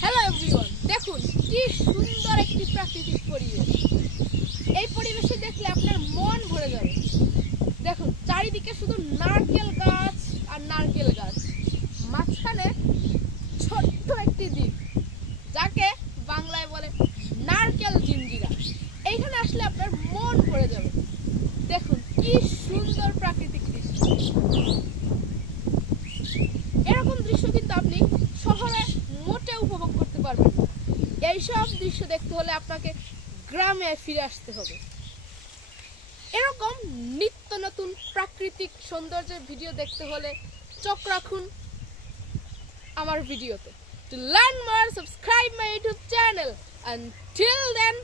Hello everyone দেখুন, কি সুন্দর একটি প্রাকৃতিক পরিবেশ। এই পরিবেশে দেখলে আপনার মন ভরে যাবে। দেখুন, চারিদিকে শুধু নারকেল গাছ আর নারকেল গাছ। মাঝখানে ছোট্ট একটি দ্বীপ, যাকে বাংলায় বলে নারকেল জিঞ্জিরা। এইখানে আসলে আপনার মন ভরে যাবে। দেখুন, কি সুন্দর প্রাকৃতিক দৃশ্য। এইসব দৃশ্য দেখতে হলে আপনাকে গ্রামে ফিরে আসতে হবে। এরকম নিত্য নতুন প্রাকৃতিক সৌন্দর্যের ভিডিও দেখতে হলে চোখ রাখুন আমার ভিডিওতে। To learn more, subscribe my youtube channel until then